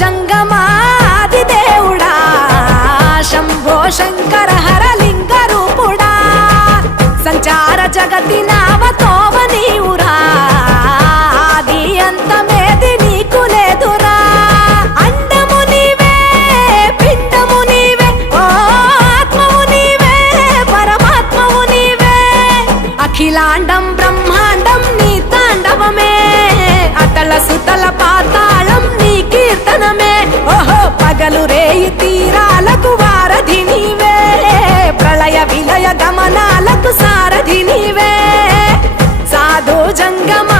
జంగమాది దేవుడా శంభో శంకర హరలింగ రూపుడా సంచార జగతి నావతోవ నీవురా ఆది అంతమేది నీకు లేదురా అండము నీవే పిండము నీవే ఓ ఆత్మవు నీవే పరమాత్మవు నీవే అఖిలాండం బ్రహ్మాండం నీ తాండవమే అతల సుతల పాతాళం నీ కీర్తనమే ఓహో పగలు రేయి తీరాలకు వారధి నీవే ప్రళయ విలయ గమనాలకు సారథి నీవే సాధు జంగమ